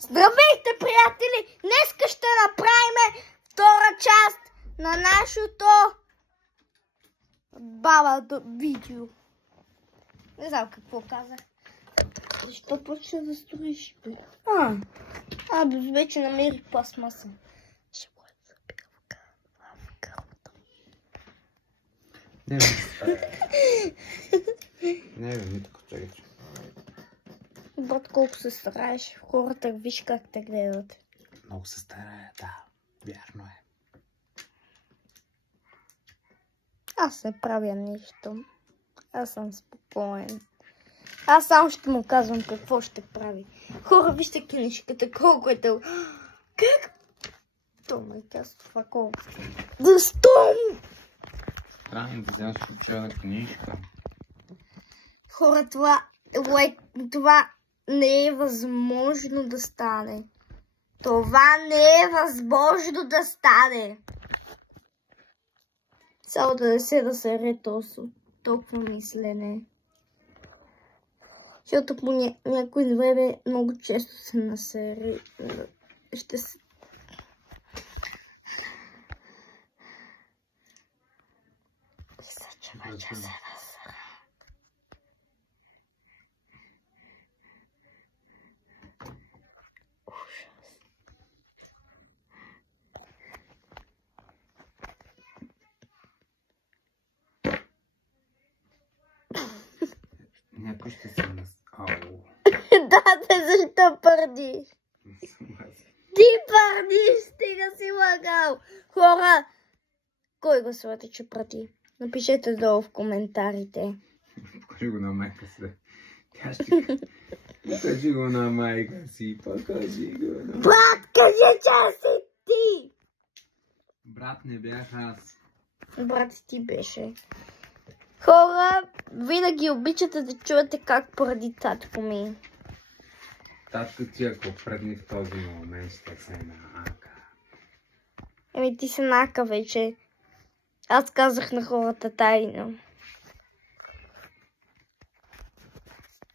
Здравейте, приятели! Днеска ще направим втора част на нашото баба видео. Не знам какво казах. Защо почна да строиш? Вече намерих пластмаса. Ще го забира в кървата. Не бе, тук чакай. Брат, колко се стараеш. Хората виж как те гледат. Много се старая, да. Вярно е. Аз не правя нищо. Аз съм спокоен. Аз само ще му казвам какво ще прави. Хора, вижте книжката, колко е дълго. Как? То ме казва това колко. Да стом! Странно, да взема случайна книжка. Хора, това не е възможно да стане. Това не е възможно да стане. Само да не се разсере толкова мислене. Защото по някой време много често се насери. Ще се... Мисля, че вече се разсера. Някой ще се Ау. Да, защо пърдиш? Ти пърдиш, стига си лъгал. Хора, кой го слата, че прати? Напишете долу в коментарите. Покажи го на майка си. Тя ще... Покажи го на майка си. Покажи го на... Брат, кажи, че си ти! Брат, не бях аз. Брат ти беше. Хора, винаги обичате да чуете как поради татко ми. Татко ти, ако предни в този момент, ще се наака. Еми ти се нака вече. Аз казах на хората тайно.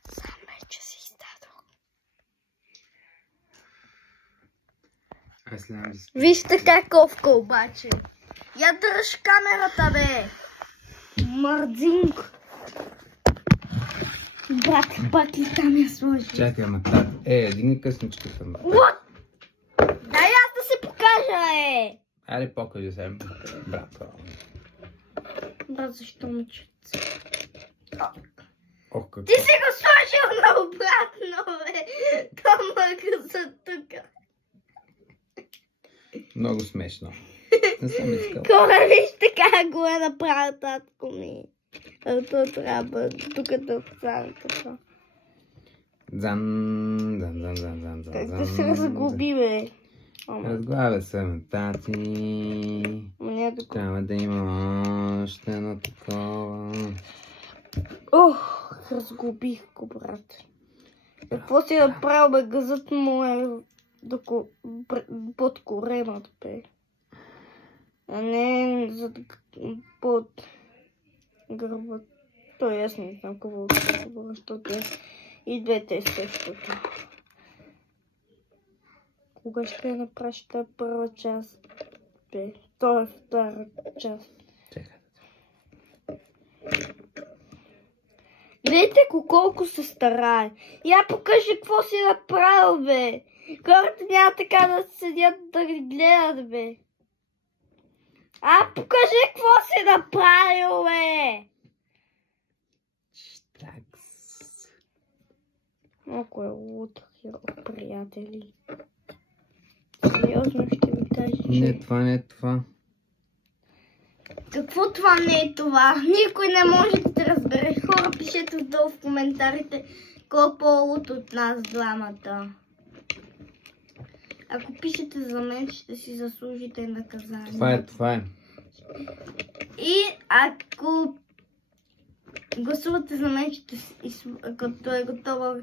Сам вече си издадох. Вижте как ковка обаче. Я дръж камерата, бе! Мърдзинко! Брат, пак ли там я сложи? Чакай, ама тат. Дигни късничката. What? Дай аз да се покажа, Айде, покажи се, брат. Брат, защо мъчат? Ох, какво? Ти си го сложил на обратно, бе! Камъка за тук. Много смешно. Не съм искал. Хора, вижте как го е направил татко ми. То трябва тук да вкарам така. Как да се разгуби, бе? Разглавя се, тати. Трябва да има още едно такова. Ох, разгубих го, брат. Какво си направил, бе? Газът му е под корената, бе. А не под гърба. Той аз не знам какво да защото и двете е същото. Кога ще я направиш тази първа част? Това е втора част. Видите колко се старае. Я покажи какво си направил, бе. Хората няма така да седят да ги гледат, бе. Покажи какво си направил, бе. Штакс. Малко е луд, приятели. Сериозно ще ви кажа, че... Не, това не е това. Какво това не е това? Никой не може да те разбере. Хора, пишете долу в коментарите кой е по-луд от нас двамата. Ако пишете за мен, ще си заслужите наказание. Това е. И ако гласувате за мен, като е готова,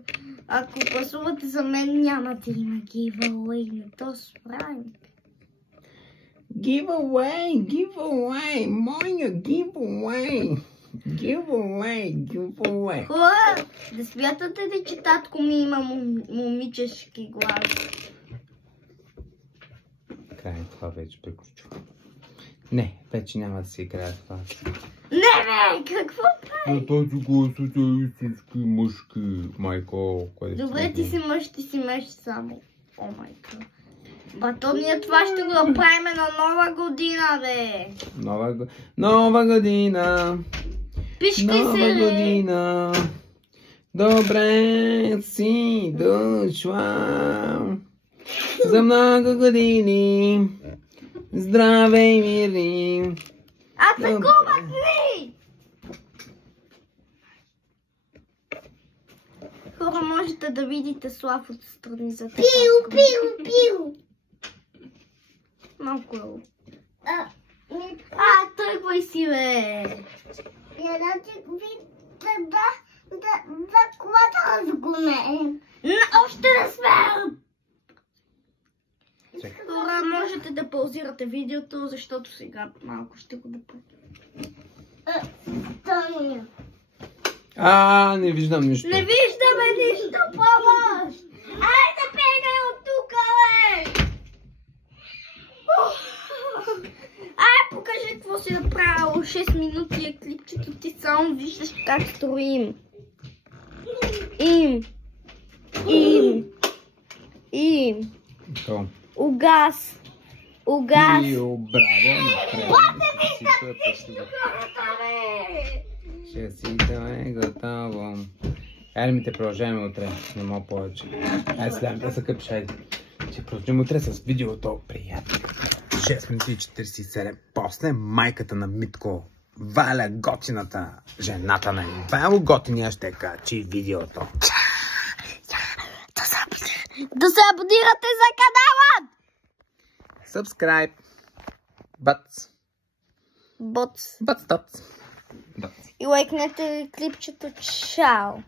ако гласувате за мен, няма да има giveaway на този прайм. Giveaway, моя giveaway. Giveaway. Хора, да смятате ли, че татко ми има момичешки глас? Край, това вече приключва. Не, вече няма да си играе това. Не, бе, какво прави? Но този гласът е истински мъжки, майко. Добре, ти си мъж само. О, майка. Бато, ние това ще го направим на нова година, бе. Нова година. Пишки Нова се, година. Добре си дошла. За много години. Здраве и мирни. Атакуват ли? Хора, можете да видите Слав отстрани за така. Пиу. Малко е. Тръгвай си, бе. Още не сме. Хора, можете да паузирате видеото, защото сега малко ще го допълня. Не виждам нищо. Не виждаме нищо, помощ! Айде, бегай от тук, бе! Покажи какво си направил. 6 минути е клипчето, ти само виждаш как строим. Угас. Браво, ще си готово. Айде ми те продължаваме утре. Не мога повече. Айде след да се къпиш, айде. Ще продължим утре с видеото. Приятно. 6 минути и 47. После майката на Митко, Валя готината, жената на Ивайло готиния, ще качи видеото. Да се абонирате за канала! Subscribe. Butts. И лайкнете клипчето. Чао!